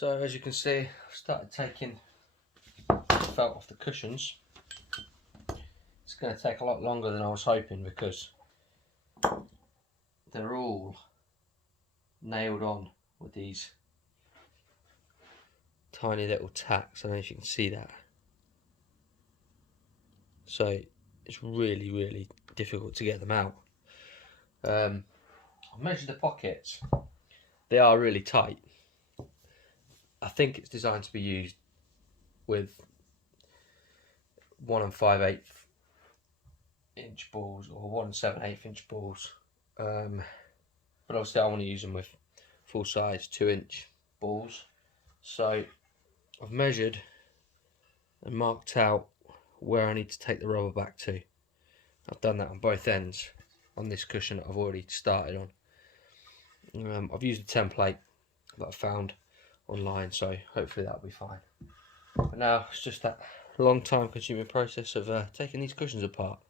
So as you can see, I've started taking felt off the cushions. It's going to take a lot longer than I was hoping because they're all nailed on with these tiny little tacks. I don't know if you can see that. So it's really difficult to get them out. I've measured the pockets. They are really tight. I think it's designed to be used with 1 5/8 inch balls or 1 7/8 inch balls, but obviously I want to use them with full size 2-inch balls. So I've measured and marked out where I need to take the rubber back to. I've done that on both ends on this cushion that I've already started on. I've used a template that I found online, so hopefully that'll be fine. But now it's just that long time consuming process of taking these cushions apart.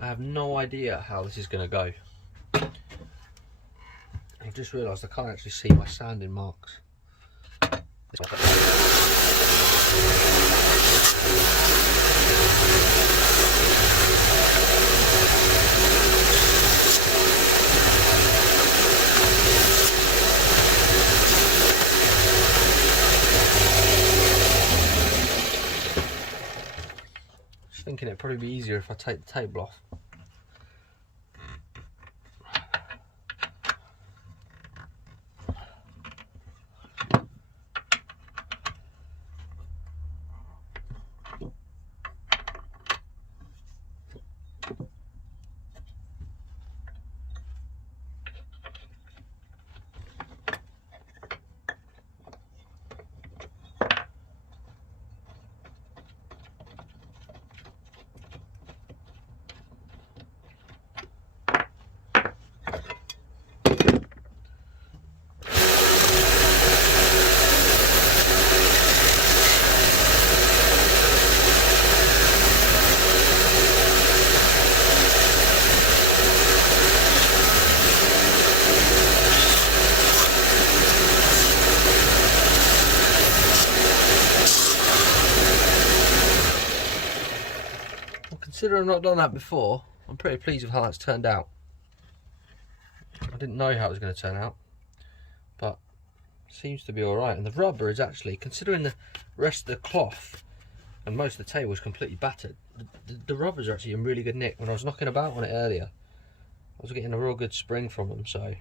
I have no idea how this is going to go. I've just realised I can't actually see my sanding marks. Just thinking it'd probably be easier if I take the table off. Considering I've not done that before, I'm pretty pleased with how that's turned out. I didn't know how it was going to turn out, but it seems to be alright. And the rubber is actually, considering the rest of the cloth and most of the table is completely battered, the rubbers are actually in really good nick. When I was knocking about on it earlier, I was getting a real good spring from them, so...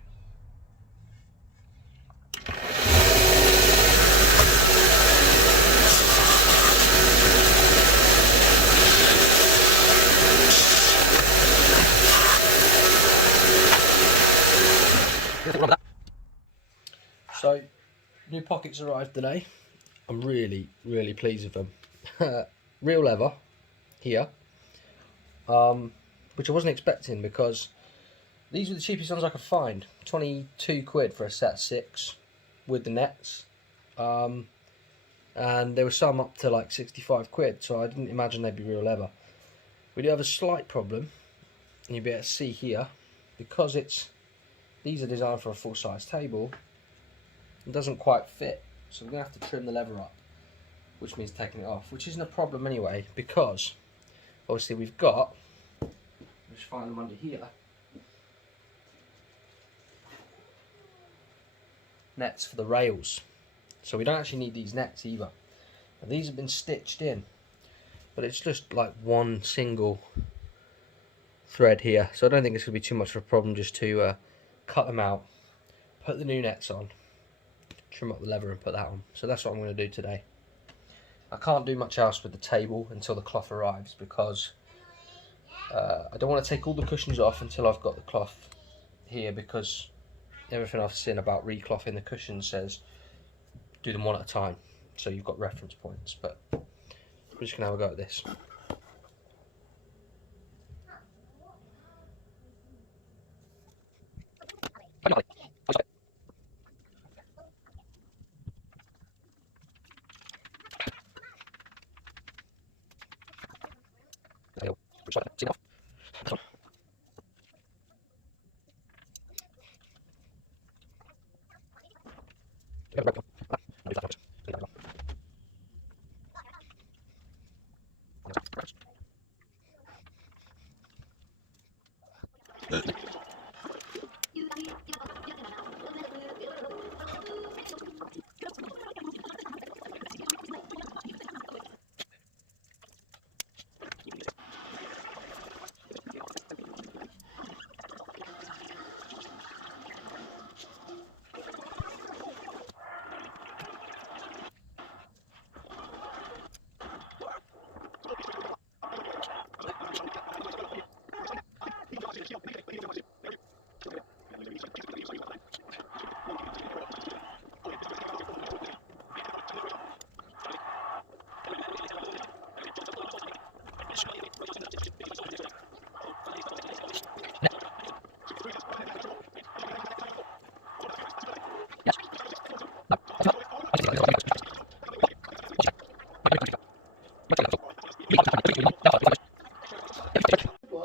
So, new pockets arrived today. I'm really pleased with them. Real leather here, which I wasn't expecting because these were the cheapest ones I could find. 22 quid for a set of 6 with the nets, and there were some up to like 65 quid, so I didn't imagine they'd be real leather. We do have a slight problem, and you'll be able to see here, because these are designed for a full-size table. It doesn't quite fit, so we're going to have to trim the leather up, which means taking it off, which isn't a problem anyway, because obviously we've got, let's find them under here, nets for the rails, so we don't actually need these nets either. And these have been stitched in, but it's just like one single thread here, so I don't think it's going to be too much of a problem just to cut them out, put the new nets on, trim up the leather and put that on. So that's what I'm going to do today. I can't do much else with the table until the cloth arrives because I don't want to take all the cushions off until I've got the cloth here, because everything I've seen about reclothing the cushions says do them one at a time, so you've got reference points. But we're just going to have a go at this.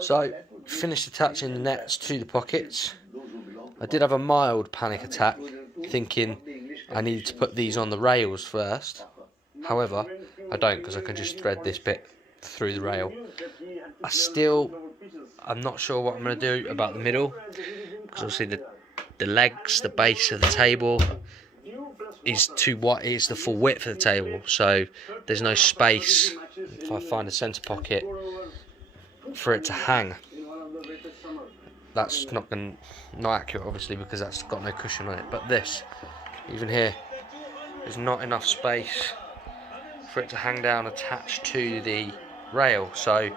So, finished attaching the nets to the pockets. I did have a mild panic attack, thinking I needed to put these on the rails first. However, I don't, because I can just thread this bit through the rail. I'm not sure what I'm going to do about the middle, because obviously the legs, the base of the table is too wide, it's the full width of the table, so there's no space if I find a centre pocket for it to hang. That's not accurate, obviously, because that's got no cushion on it. But this, even here, there's not enough space for it to hang down attached to the rail. So I'm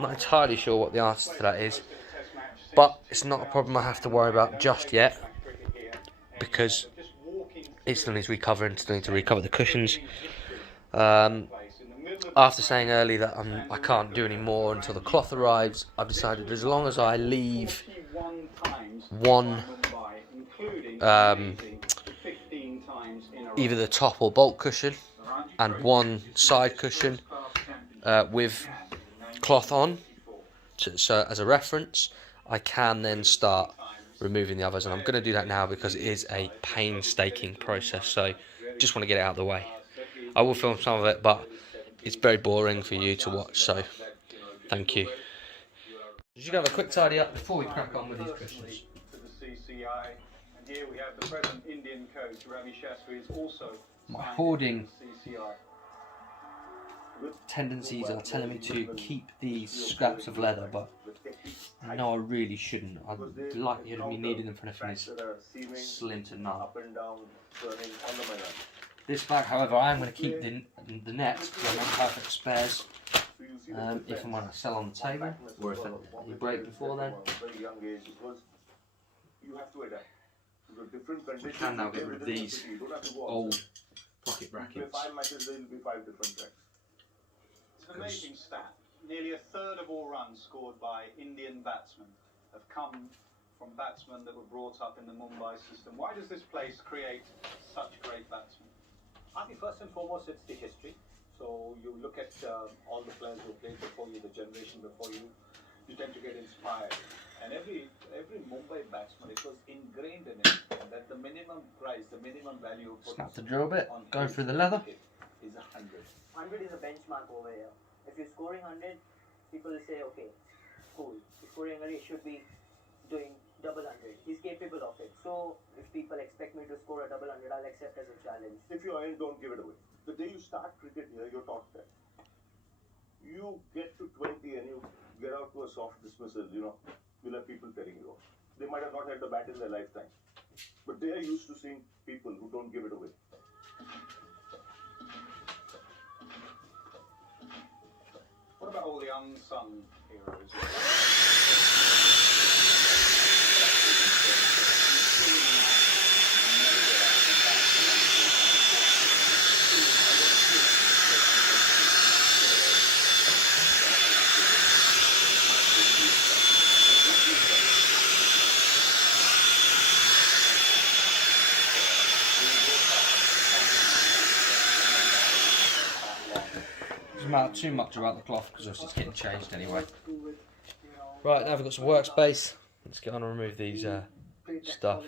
not entirely sure what the answer to that is, but it's not a problem I have to worry about just yet, because it still needs recovering, still need to recover the cushions. After saying earlier that I can't do any more until the cloth arrives, I've decided as long as I leave one, either the top or bolt cushion and one side cushion with cloth on, so as a reference, I can then start removing the others, and I'm going to do that now because it is a painstaking process, so just want to get it out of the way. I will film some of it, but it's very boring for you to watch, so thank you. Just gonna have a quick tidy up before we crack on with these cushions. My hoarding tendencies are telling me to keep these scraps of leather, but I know I really shouldn't. The likelihood of me needing them for anything is slim to none. This bag, however, I am going to keep the nets because I want perfect spares if and when I sell on the table, or if they break before then. We can now get rid of these old pocket brackets. It's an amazing stat. Nearly a third of all runs scored by Indian batsmen have come from batsmen that were brought up in the Mumbai system. Why does this place create such great batsmen? I think first and foremost it's the history. So you look at all the players who played before you, the generation before you tend to get inspired. And every Mumbai batsman, it was ingrained in it that the minimum price, the minimum value Snap the drill bit, go through the leather. Is 100. 100 is a benchmark over here. If you're scoring 100, people will say, okay, cool. He's scoring 100, he should be doing double 100. He's capable of it. So if people expect me to score a double 100, I'll accept as a challenge. If you earn, don't give it away. The day you start cricket here, you're taught that. You get to 20 and you get out to a soft dismissal, you'll have people telling you off. They might have not had the bat in their lifetime, but they are used to seeing people who don't give it away. What about all the unsung heroes? Doesn't matter too much about the cloth because it's getting changed anyway. Right, now we've got some workspace. Let's get on and remove these stuff.